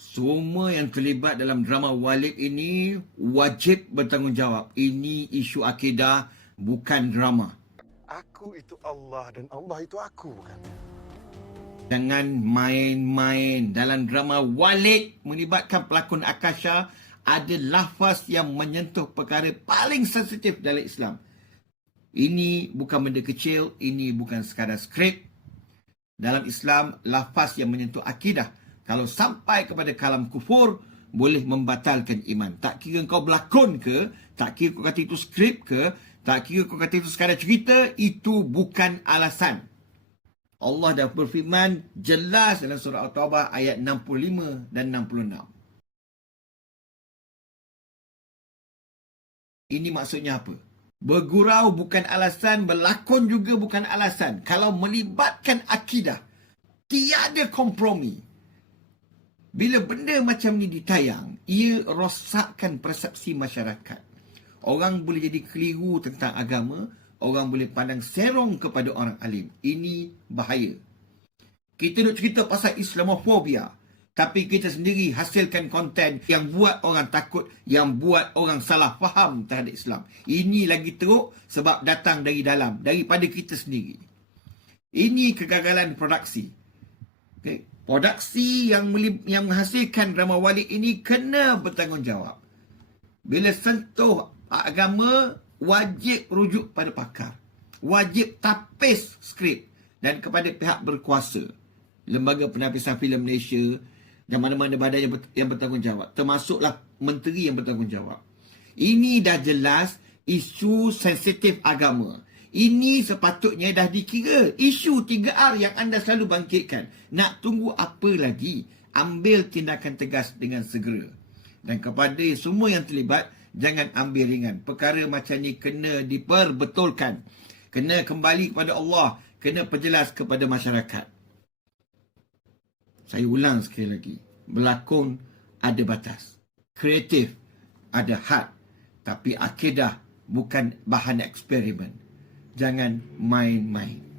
semua yang terlibat dalam drama Walid ini wajib bertanggungjawab. Ini isu akidah, bukan drama. Aku itu Allah dan Allah itu aku, bukan? Jangan main-main. Dalam drama Walid melibatkan pelakon Akasha, ada lafaz yang menyentuh perkara paling sensitif dalam Islam. Ini bukan benda kecil, ini bukan sekadar skrip. Dalam Islam, lafaz yang menyentuh akidah, kalau sampai kepada kalam kufur, boleh membatalkan iman. Tak kira kau berlakon ke, tak kira kau kata itu skrip ke, tak kira kau kata itu sekadar cerita, itu bukan alasan. Allah dah berfirman jelas dalam surah At-Taubah ayat 65 dan 66. Ini maksudnya apa? Bergurau bukan alasan, berlakon juga bukan alasan. Kalau melibatkan akidah, tiada kompromi. Bila benda macam ni ditayang, ia rosakkan persepsi masyarakat. Orang boleh jadi keliru tentang agama, orang boleh pandang serong kepada orang alim. Ini bahaya. Kita nak cerita pasal Islamofobia, tapi kita sendiri hasilkan konten yang buat orang takut, yang buat orang salah faham terhadap Islam. Ini lagi teruk sebab datang dari dalam, daripada kita sendiri. Ini kegagalan produksi. Okay. Produksi yang menghasilkan drama Walid ini kena bertanggungjawab. Bila sentuh agama, wajib rujuk pada pakar. Wajib tapis skrip dan kepada pihak berkuasa. Lembaga Penapisan Filem Malaysia dan mana-mana badan yang bertanggungjawab. Termasuklah menteri yang bertanggungjawab. Ini dah jelas isu sensitif agama. Ini sepatutnya dah dikira isu 3R yang anda selalu bangkitkan. Nak tunggu apa lagi? Ambil tindakan tegas dengan segera. Dan kepada semua yang terlibat, jangan ambil ringan. Perkara macam ni kena diperbetulkan. Kena kembali kepada Allah. Kena perjelas kepada masyarakat. Saya ulang sekali lagi. Berlakon ada batas. Kreatif ada had. Tapi akidah bukan bahan eksperimen. Jangan main-main.